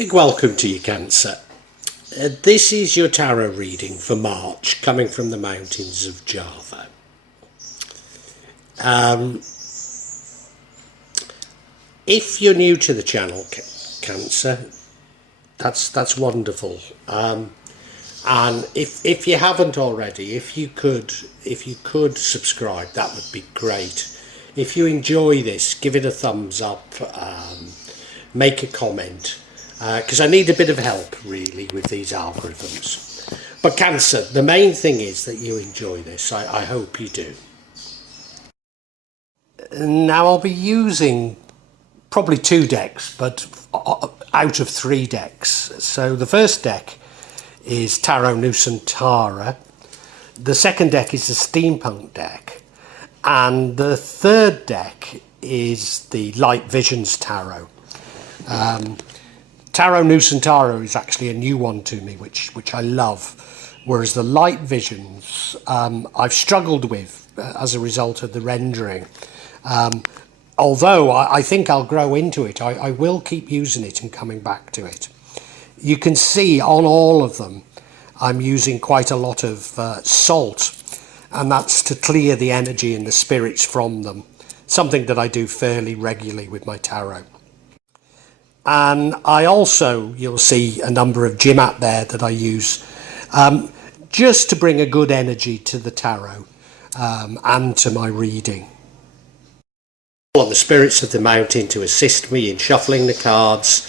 Big welcome to you, Cancer. This is your tarot reading for March, coming from the mountains of Java. If you're new to the channel, Cancer, that's wonderful. And if you haven't already, if you could subscribe, that would be great. If you enjoy this, give it a thumbs up, make a comment, because I need a bit of help really with these algorithms. But Cancer, the main thing is that you enjoy this. I hope you do. Now I'll be using probably 2 decks, but out of 3 decks. So the first deck is Tarot Nusantara, the second deck is the Steampunk deck, and the third deck is the Light Visions Tarot. Tarot Nusantara is actually a new one to me, which I love, whereas the Light Visions I've struggled with as a result of the rendering. Although I think I'll grow into it, I will keep using it and coming back to it. You can see on all of them I'm using quite a lot of salt, and that's to clear the energy and the spirits from them, something that I do fairly regularly with my tarot. And I also, you'll see a number of Jimat there that I use just to bring a good energy to the tarot and to my reading. On the spirits of the mountain to assist me in shuffling the cards,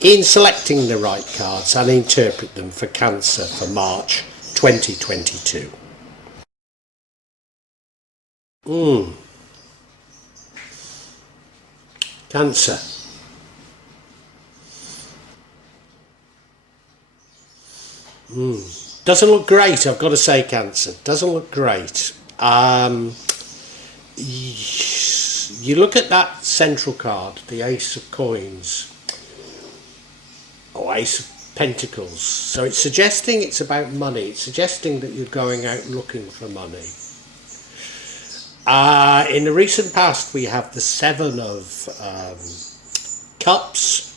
in selecting the right cards, and interpret them for Cancer for March 2022. Cancer. Doesn't look great, I've got to say, Cancer. Doesn't look great. You look at that central card, the Ace of Coins, or Ace of Pentacles. So it's suggesting it's about money. It's suggesting that you're going out looking for money. In the recent past, we have the Seven of Cups.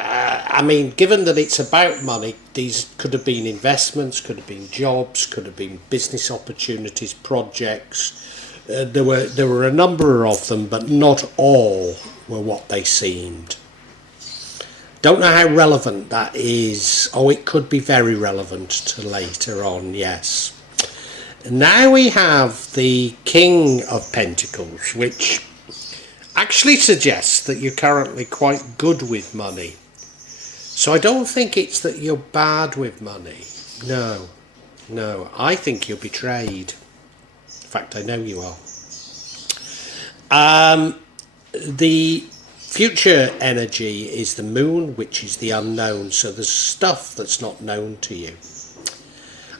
I mean, given that it's about money, these could have been investments, could have been jobs, could have been business opportunities, projects. There were a number of them, but not all were what they seemed. Don't know how relevant that is. Oh, it could be very relevant to later on, yes. Now we have the King of Pentacles, which actually suggests that you're currently quite good with money. So I don't think it's that you're bad with money. No, I think you're betrayed. In fact, I know you are. The future energy is the Moon, which is the unknown. So there's stuff that's not known to you.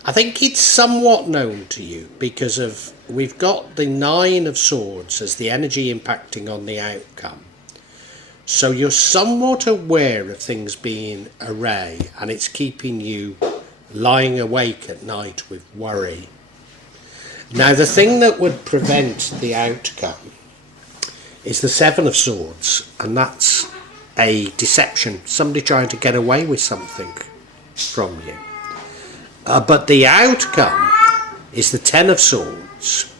I think it's somewhat known to you because we've got the Nine of Swords as the energy impacting on the outcome. So you're somewhat aware of things being array, and it's keeping you lying awake at night with worry. Now, the thing that would prevent the outcome is the Seven of Swords, and that's a deception, somebody trying to get away with something from you. But the outcome is the Ten of Swords,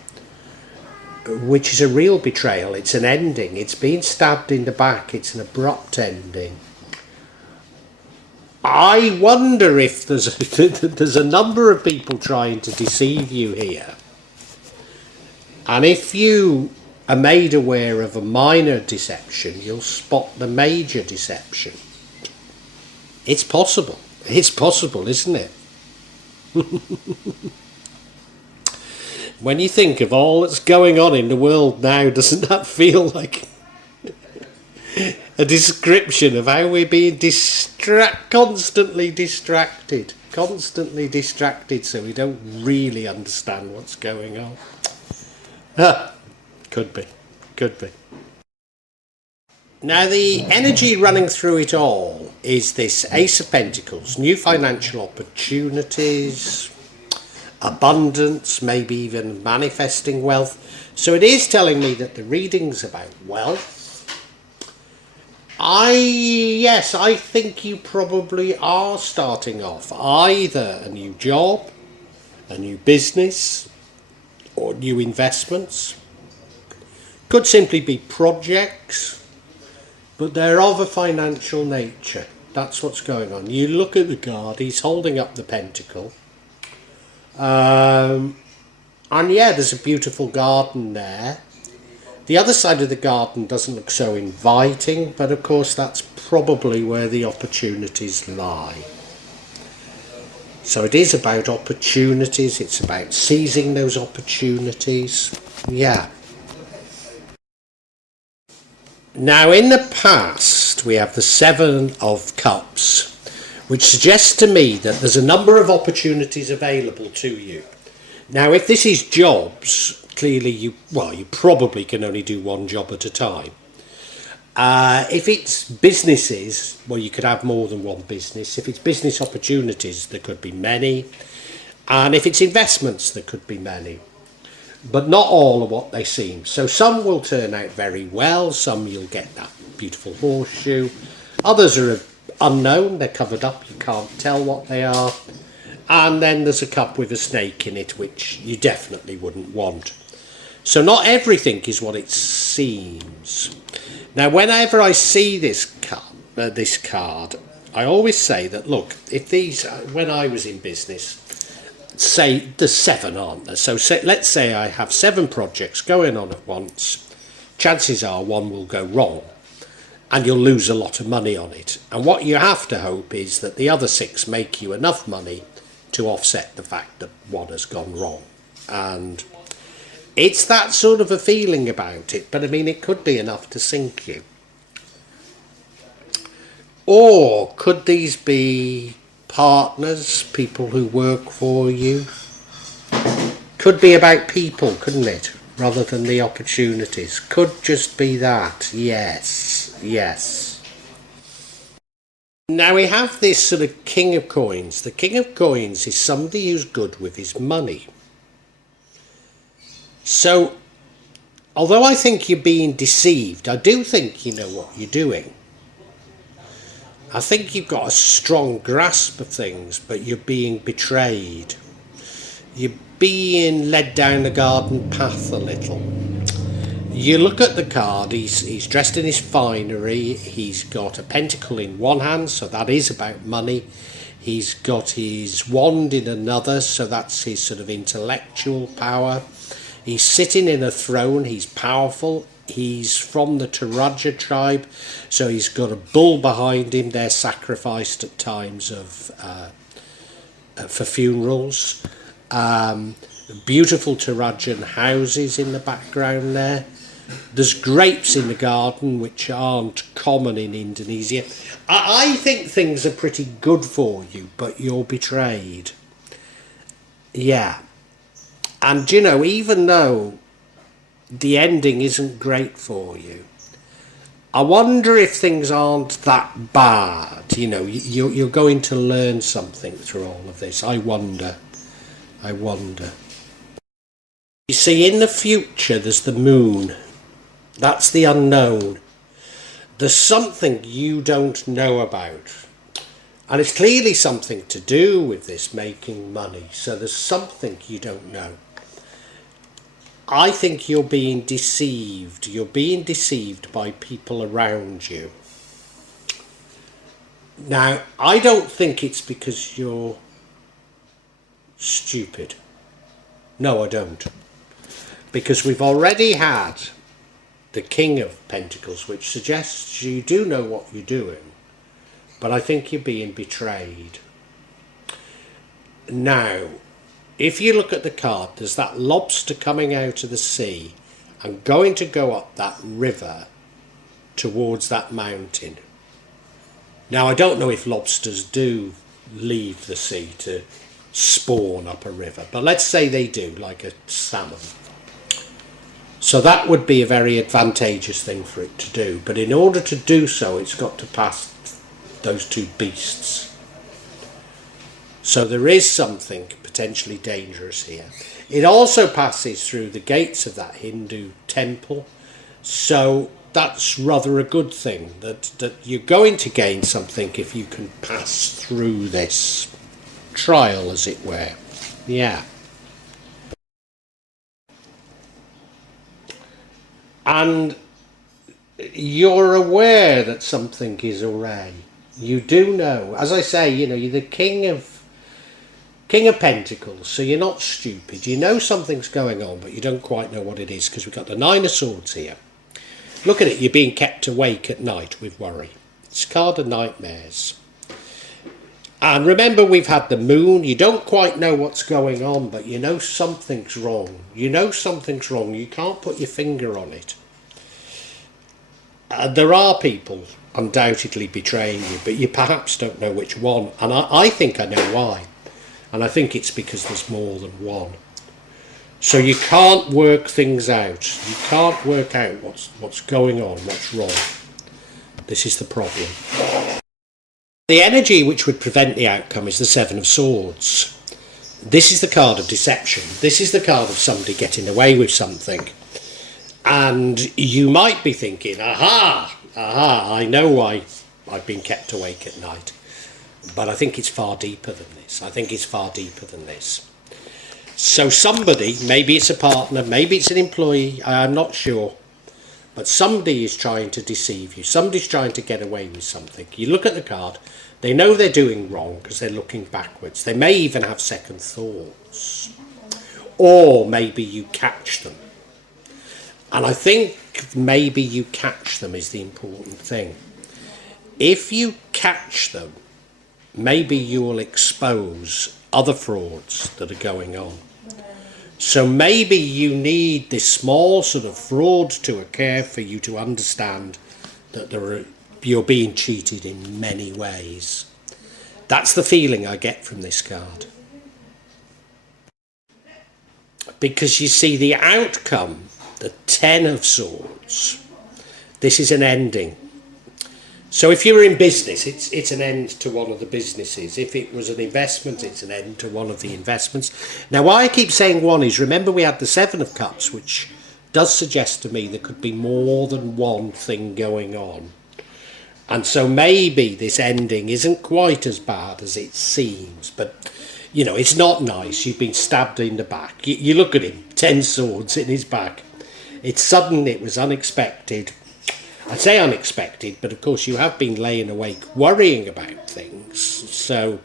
which is a real betrayal. It's an ending. It's being stabbed in the back. It's an abrupt ending. I wonder if there's a number of people trying to deceive you here. And if you are made aware of a minor deception, you'll spot the major deception. It's possible. It's possible, isn't it? When you think of all that's going on in the world now, doesn't that feel like a description of how we're being constantly distracted, so we don't really understand what's going on? Could be. Now, the energy running through it all is this Ace of Pentacles, new financial opportunities, abundance, maybe even manifesting wealth. So it is telling me that the reading's about wealth. Yes, I think you probably are starting off either a new job, a new business, or new investments. Could simply be projects, but they're of a financial nature. That's what's going on. You look at the card, he's holding up the pentacle. And yeah, there's a beautiful garden there. The other side of the garden doesn't look so inviting, but of course that's probably where the opportunities lie. So it is about opportunities, it's about seizing those opportunities. Yeah. Now in the past we have the Seven of Cups, which suggests to me that there's a number of opportunities available to you. Now if this is jobs, clearly you probably can only do one job at a time. If it's businesses, well, you could have more than one business. If it's business opportunities, there could be many. And if it's investments, there could be many. But not all are what they seem. So some will turn out very well. Some you'll get that beautiful horseshoe. Others are unknown. They're covered up. You can't tell what they are. And then there's a cup with a snake in it, which you definitely wouldn't want. So not everything is what it seems. Now, whenever I see this card, I always say that, look, if these, when I was in business, say there's seven, aren't there? So let's say I have 7 projects going on at once. Chances are one will go wrong and you'll lose a lot of money on it. And what you have to hope is that the other 6 make you enough money to offset the fact that one has gone wrong. And it's that sort of a feeling about it, but I mean, it could be enough to sink you. Or could these be partners, people who work for you? Could be about people, couldn't it? Rather than the opportunities. Could just be that. Yes, yes. Now we have this sort of King of Coins. The King of Coins is somebody who's good with his money. So, although I think you're being deceived, I do think you know what you're doing. I think you've got a strong grasp of things, but you're being betrayed. You're being led down the garden path a little. You look at the card, he's dressed in his finery, he's got a pentacle in one hand, so that is about money. He's got his wand in another, so that's his sort of intellectual power. He's sitting in a throne, he's powerful, he's from the Taraja tribe, so he's got a bull behind him. They're sacrificed at times for funerals. Beautiful Tarajan houses in the background there. There's grapes in the garden, which aren't common in Indonesia. I think things are pretty good for you, but you're betrayed. Yeah. And, you know, even though the ending isn't great for you, I wonder if things aren't that bad. You know, you're going to learn something through all of this. I wonder. You see, in the future, there's the moon. That's the unknown. There's something you don't know about. And it's clearly something to do with this making money. So there's something you don't know. I think you're being deceived. You're being deceived by people around you. Now, I don't think it's because you're stupid. No, I don't. Because we've already had the King of Pentacles, which suggests you do know what you're doing. But I think you're being betrayed. Now, if you look at the card, there's that lobster coming out of the sea and going to go up that river towards that mountain. Now, I don't know if lobsters do leave the sea to spawn up a river, but let's say they do, like a salmon. So that would be a very advantageous thing for it to do. But in order to do so, it's got to pass those 2 beasts. So there is something potentially dangerous here. It also passes through the gates of that Hindu temple. So that's rather a good thing, that you're going to gain something if you can pass through this trial, as it were. Yeah. And you're aware that something is awry. You do know, as I say, you know, you're the King of Pentacles, so you're not stupid. You know something's going on, but you don't quite know what it is, because we've got the Nine of Swords here. Look at it, you're being kept awake at night with worry. It's a card of nightmares. And remember, we've had the moon. You don't quite know what's going on, but you know something's wrong. You know something's wrong. You can't put your finger on it. There are people undoubtedly betraying you, but you perhaps don't know which one. And I think I know why. And I think it's because there's more than one. So you can't work things out. You can't work out what's going on, what's wrong. This is the problem. The energy which would prevent the outcome is the Seven of Swords. This is the card of deception. This is the card of somebody getting away with something. And you might be thinking, aha, I know why I've been kept awake at night. But I think it's far deeper than this. I think it's far deeper than this. So somebody, maybe it's a partner, maybe it's an employee, I'm not sure. But somebody is trying to deceive you. Somebody's trying to get away with something. You look at the card, they know they're doing wrong because they're looking backwards. They may even have second thoughts. Or maybe you catch them. And I think maybe you catch them is the important thing. If you catch them, maybe you will expose other frauds that are going on. So maybe you need this small sort of fraud to occur for you to understand that you're being cheated in many ways. That's the feeling I get from this card. Because you see the outcome, the Ten of Swords, this is an ending. So if you're in business, it's an end to one of the businesses. If it was an investment, it's an end to one of the investments. Now, why I keep saying one is, remember we had the Seven of Cups, which does suggest to me there could be more than one thing going on. And so maybe this ending isn't quite as bad as it seems. But, you know, it's not nice. You've been stabbed in the back. You look at him, 10 swords in his back. It's sudden, it was unexpected. I say unexpected, but of course you have been laying awake worrying about things, so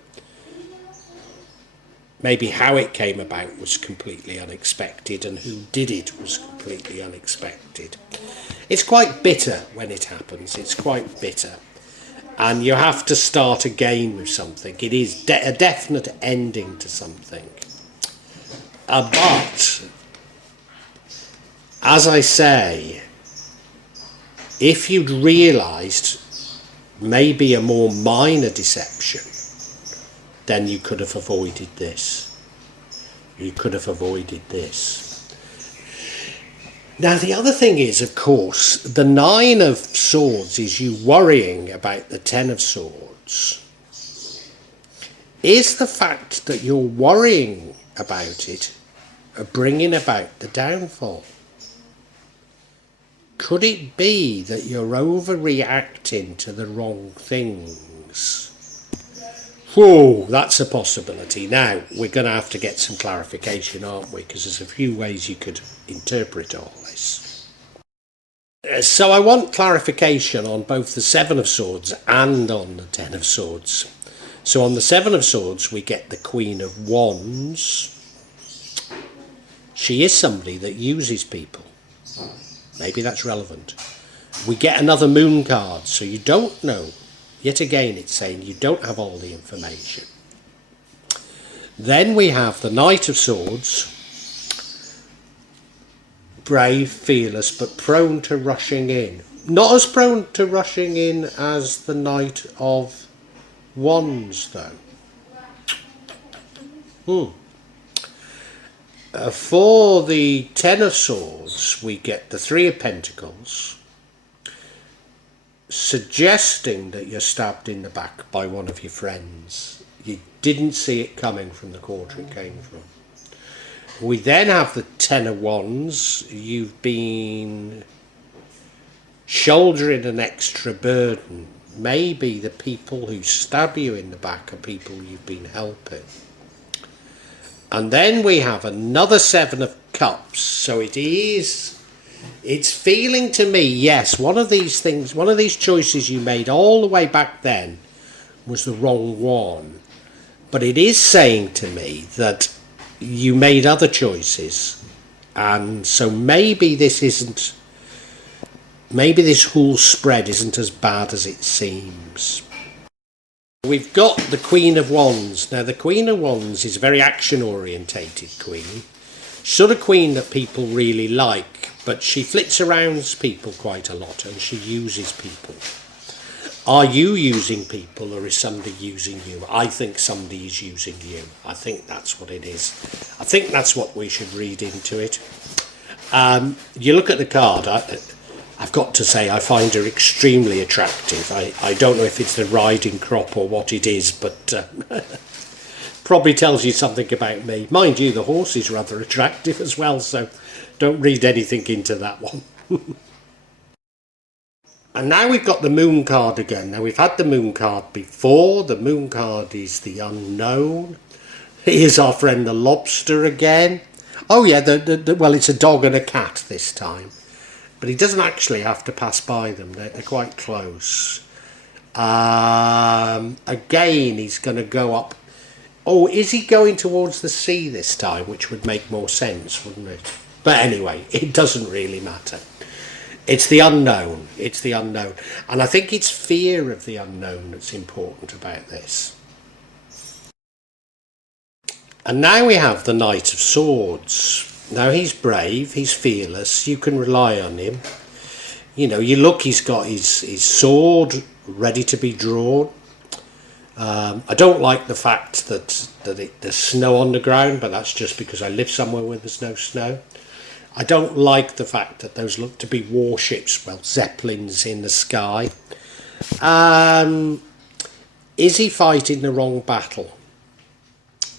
maybe how it came about was completely unexpected and who did it was completely unexpected. It's quite bitter when it happens, it's quite bitter, and you have to start again with something. It is a definite ending to something, but as I say, if you'd realised maybe a more minor deception, then you could have avoided this. You could have avoided this. Now, the other thing is, of course, the Nine of Swords is you worrying about the Ten of Swords. Is the fact that you're worrying about it bringing about the downfall? Could it be that you're overreacting to the wrong things? Whoa, that's a possibility. Now, we're going to have to get some clarification, aren't we? Because there's a few ways you could interpret all this. So I want clarification on both the Seven of Swords and on the Ten of Swords. So on the Seven of Swords, we get the Queen of Wands. She is somebody that uses people. Maybe that's relevant. We get another moon card, so you don't know. Yet again, it's saying you don't have all the information. Then we have the Knight of Swords. Brave, fearless, but prone to rushing in. Not as prone to rushing in as the Knight of Wands, though. For the Ten of Swords, we get the Three of Pentacles, suggesting that you're stabbed in the back by one of your friends. You didn't see it coming from the quarter it came from. We then have the Ten of Wands. You've been shouldering an extra burden. Maybe the people who stab you in the back are people you've been helping. And then we have another Seven of Cups. So it's feeling to me, yes, one of these things, one of these choices you made all the way back then was the wrong one. But it is saying to me that you made other choices. And so maybe this whole spread isn't as bad as it seems. We've got the Queen of Wands. Now the Queen of Wands is a very action orientated queen. Sort of queen that people really like, but she flits around people quite a lot and she uses people. Are you using people, or is somebody using you? I think somebody is using you. I think that's what it is. I think that's what we should read into it. You look at the card, I've got to say I find her extremely attractive. I don't know if it's the riding crop or what it is, but probably tells you something about me. Mind you, the horse is rather attractive as well, so don't read anything into that one. And now we've got the Moon card again. Now we've had the Moon card before. The Moon card is the unknown. Here's our friend the lobster again. Oh yeah, well, it's a dog and a cat this time. But he doesn't actually have to pass by them. They're quite close. Again, he's going to go up. Oh, is he going towards the sea this time? Which would make more sense, wouldn't it? But anyway, it doesn't really matter. It's the unknown. It's the unknown. And I think it's fear of the unknown that's important about this. And now we have the Knight of Swords. Now he's brave, he's fearless, you can rely on him. You know, you look, he's got his sword ready to be drawn. I don't like the fact that there's snow on the ground, but that's just because I live somewhere where there's no snow. I don't like the fact that those look to be warships, well, zeppelins in the sky. Is he fighting the wrong battle?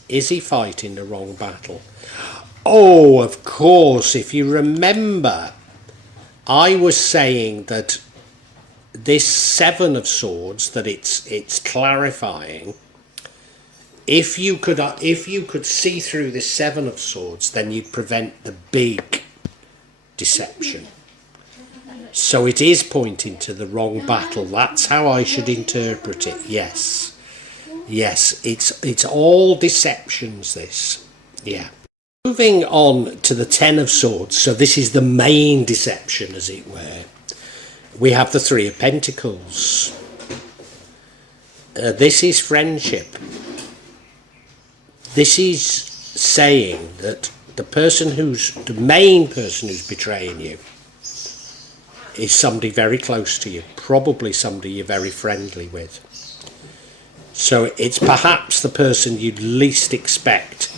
Is he fighting the wrong battle? Oh, of course, if you remember, I was saying that this Seven of Swords, that it's clarifying. If you could see through this Seven of Swords, then you'd prevent the big deception. So it is pointing to the wrong battle. That's how I should interpret it. Yes, it's all deceptions, this. Yeah. Moving on to the Ten of Swords. So this is the main deception, as it were. We have the Three of Pentacles. This is friendship. This is saying that the main person who's betraying you is somebody very close to you, probably somebody you're very friendly with. So it's perhaps the person you'd least expect,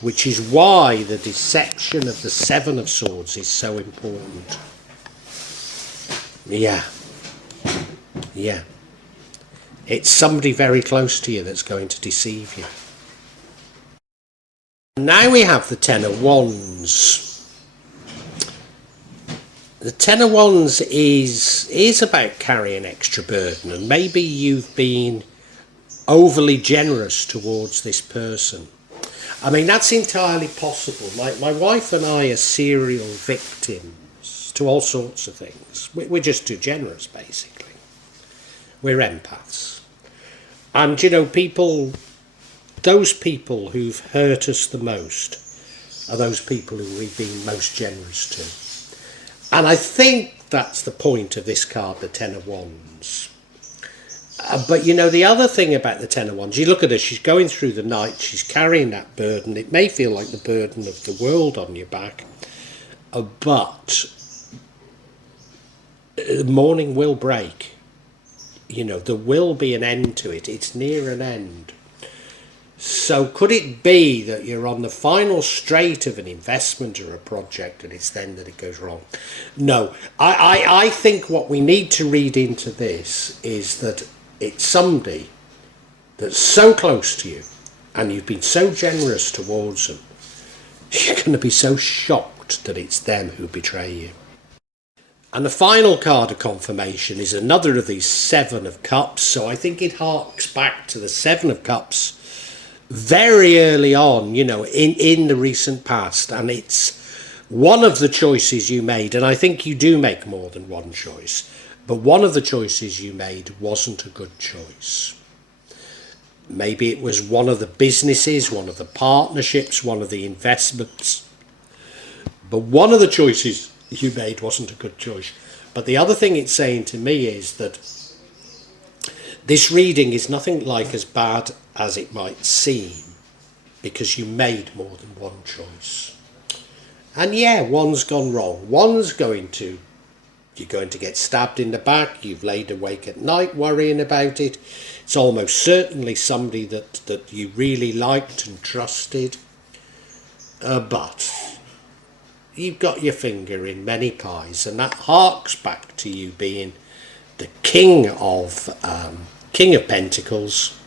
which is why the deception of the Seven of Swords is so important. Yeah. It's somebody very close to you that's going to deceive you. Now we have the Ten of Wands. The Ten of Wands is about carrying extra burden, and maybe you've been overly generous towards this person. I mean, that's entirely possible. My wife and I are serial victims to all sorts of things. We're just too generous, basically. We're empaths. And, you know, those people who've hurt us the most are those people who we've been most generous to. And I think that's the point of this card, the Ten of Wands. But, you know, the other thing about the Ten of Wands, you look at her, she's going through the night, she's carrying that burden. It may feel like the burden of the world on your back, but the morning will break. You know, there will be an end to it. It's near an end. So could it be that you're on the final straight of an investment or a project and it's then that it goes wrong? No. I think what we need to read into this is that it's somebody that's so close to you and you've been so generous towards them, you're going to be so shocked that it's them who betray you. And the final card of confirmation is another of these Seven of Cups. So I think it harks back to the Seven of Cups very early on, in the recent past. And it's one of the choices you made, and I think you do make more than one choice, but one of the choices you made wasn't a good choice. Maybe it was one of the businesses, one of the partnerships, one of the investments, but one of the choices you made wasn't a good choice. But the other thing it's saying to me is that this reading is nothing like as bad as it might seem, because you made more than one choice. And yeah, one's gone wrong. You're going to get stabbed in the back. You've laid awake at night worrying about it. It's almost certainly somebody that you really liked and trusted. But you've got your finger in many pies, and that harks back to you being the King of Pentacles.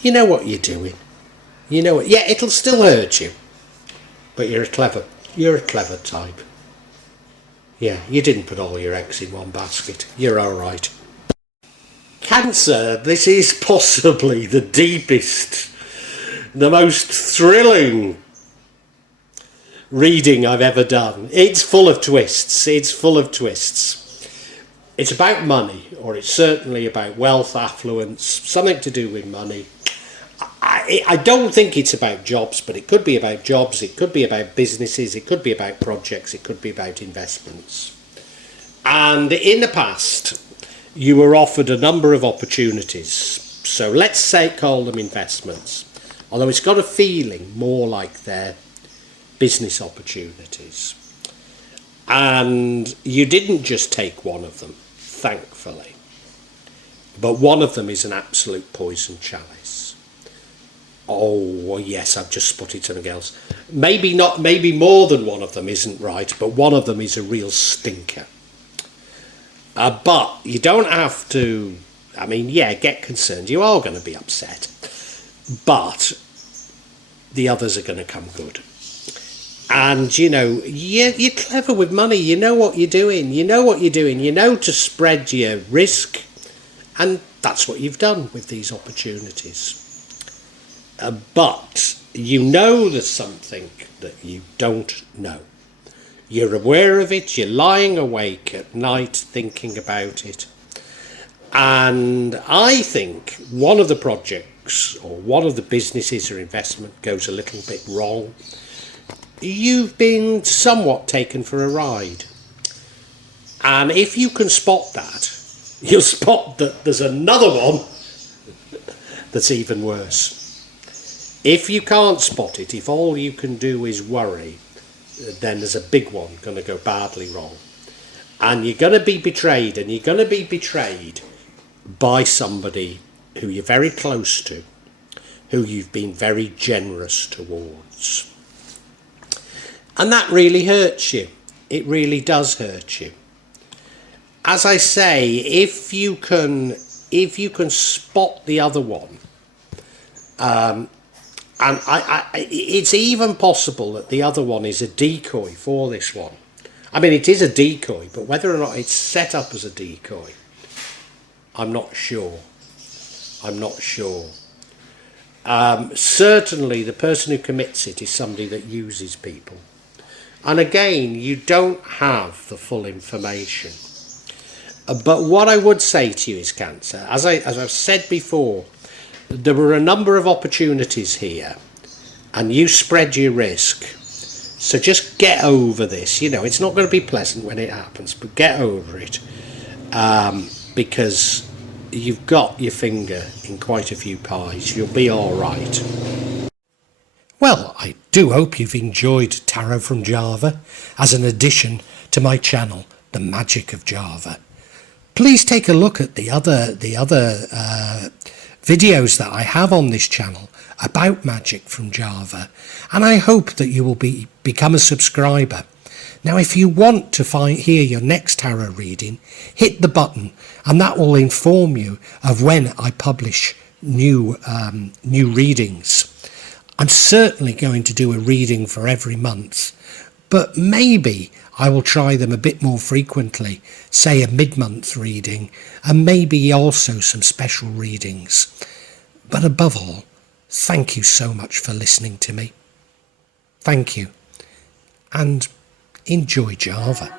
You know what you're doing. You know what? Yeah, it'll still hurt you, but you're a clever type. Yeah, you didn't put all your eggs in one basket. You're all right. Cancer, this is possibly the deepest, the most thrilling reading I've ever done. It's full of twists. It's about money, or it's certainly about wealth, affluence, something to do with money. I don't think it's about jobs, but it could be about jobs, it could be about businesses, it could be about projects, it could be about investments. And in the past, you were offered a number of opportunities. So let's call them investments, although it's got a feeling more like they're business opportunities. And you didn't just take one of them, thankfully. But one of them is an absolute poison chalice. Oh, yes, I've just spotted something else. Maybe more than one of them isn't right, but one of them is a real stinker. But you don't have to, get concerned. You are going to be upset. But the others are going to come good. And, you're clever with money. You know what you're doing. You know to spread your risk. And that's what you've done with these opportunities. But there's something that you don't know. You're aware of it, you're lying awake at night thinking about it. And I think one of the projects or one of the businesses or investment goes a little bit wrong. You've been somewhat taken for a ride. And if you can spot that, you'll spot that there's another one that's even worse. If you can't spot it, if all you can do is worry, then there's a big one going to go badly wrong. And you're going to be betrayed, and you're going to be betrayed by somebody who you're very close to, who you've been very generous towards. And that really hurts you. It really does hurt you. As I say, if you can spot the other one, and it's even possible that the other one is a decoy for this one. It is a decoy, but whether or not it's set up as a decoy, I'm not sure. Certainly the person who commits it is somebody that uses people. And again, you don't have the full information. But what I would say to you is, Cancer, as I've said before, there were a number of opportunities here, and you spread your risk. So just get over this. It's not going to be pleasant when it happens, but get over it, because you've got your finger in quite a few pies. You'll be all right. Well, I do hope you've enjoyed Tarot from Java as an addition to my channel, The Magic of Java. Please take a look at the other videos that I have on this channel about magic from Java, and I hope that you will become a subscriber. Now, if you want to hear your next tarot reading, hit the button, and that will inform you of when I publish new readings. I'm certainly going to do a reading for every month, but maybe I will try them a bit more frequently, say a mid-month reading, and maybe also some special readings. But above all, thank you so much for listening to me. Thank you, and enjoy Java.